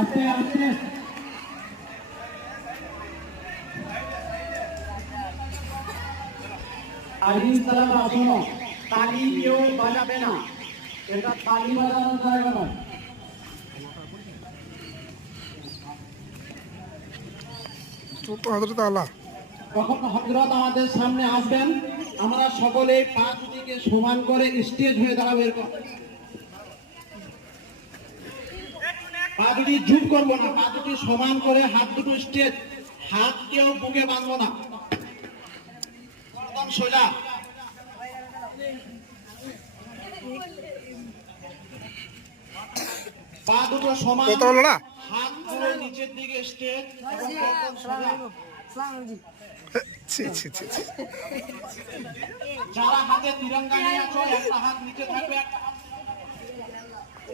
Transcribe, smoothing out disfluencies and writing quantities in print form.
আস্তে আস্তে আইডিন সালাম শোনো, তালি কেউ বাজাবে না, এটা তালি বাজানোর জায়গা নয়। যখন হযরত আমাদের সামনে আসবেন, আমরা সকলে পা দুটিকে সমান করে স্টেজ হয়ে দাঁড়াবো। এরকম পা দুটি জুম করবো না, পা দুটি সমান করে হাত দুটো স্টেজ, হাত কেউ বুকে বাঁধবো না, একদম সোজা। পা দুটো সমান, হাত পুরো নিচের দিকে স্টেজ, একদম সোজা। যারা হাতে তিরঙ্গা নিয়ে আছো, একটা হাত নিচে থাকবে, একটা হাত